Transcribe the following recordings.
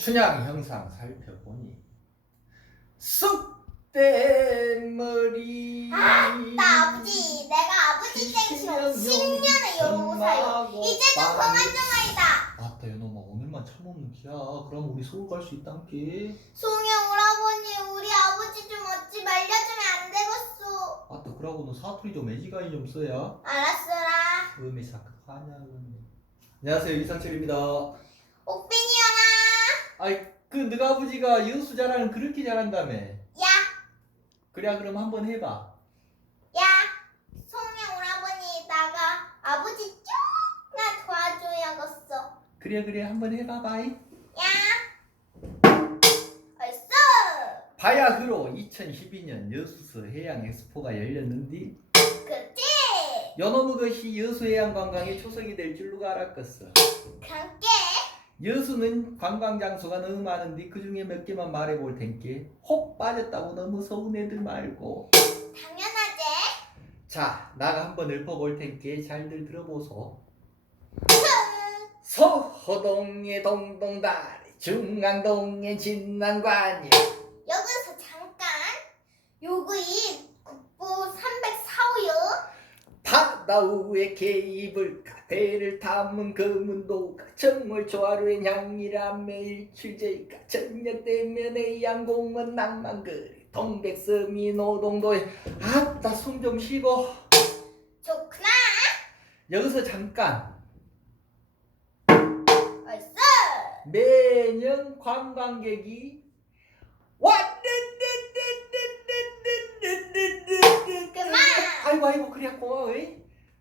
춘향 형상 살펴보니 쑥대머리 아, 나 아버지, 내가 아버지 10년을 이러고 살고 이제 좀 그만 좀 하이다. 아따 여놈아 오늘만 참으면 기야 그럼 우리 서울 갈 수 있단께 송영 오라버니, 우리 아버지 좀 어찌 말려주면 안 되겠소. 아따 그러고 너 사투리 좀 애지가이 좀 써야 알았어라. 음에 사극하냐 안녕하세요 이상철입니다 옥빈이여나. 아이 그 너가 아버지가 여수 자랑을 그렇게 잘한다며 야, 그래 그럼 한번 해봐 야. 송영 오라버니, 나가 아버지 쪽나 도와줘야겠어. 그래 그래 한번 해봐봐이 야. 얼쑤. 바야흐로 2012년 여수서 해양 엑스포가 열렸는데 그치? 연어무 것이 여수 해양 관광의 초석이 될 줄로 알았겠어 함께. 여수는 관광장소가 너무 많은데 그 중에 몇 개만 말해 볼 텐께 혹 빠졌다고 너무 서운해들 말고 당연하지. 자 나가 한번 읊어볼 텐께 잘들 들어보소 흥. 서호동의 동동다리 중앙동의 진난관이 여기서 잠깐 여기 국보 304호요 바다 위에 케이블카 배를 담은 검은도가 정월 조화로의 향이라 매일 취재가 저녁 되면 해양공원 낭만거리 동백섬이 노동도에. 아따 숨 좀 쉬고. 좋구나. 여기서 잠깐. 얼쑤 매년 관광객이 왔는데 그만 아이고 아이고 그래 고마워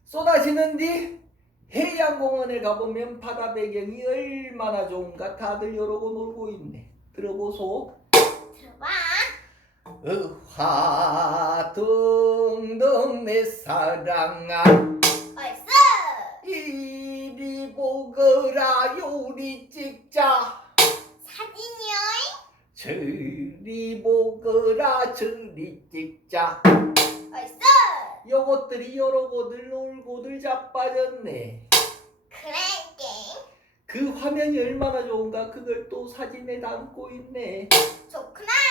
쏟아지는디 해양공원에 가보면 바다 배경이 얼마나 좋은가 다들 이러고 놀고 있네. 들어보소. 들어봐. 의화둥둥 내 사랑아. 얼쑤 이리 보거라 요리 찍자. 사진이요 저리 보거라 저리 찍자. 얼쑤 요것들이 여러고들 놀고들 자빠졌네. 그래 게임 그 화면이 얼마나 좋은가 그걸 또 사진에 담고 있네. 좋구나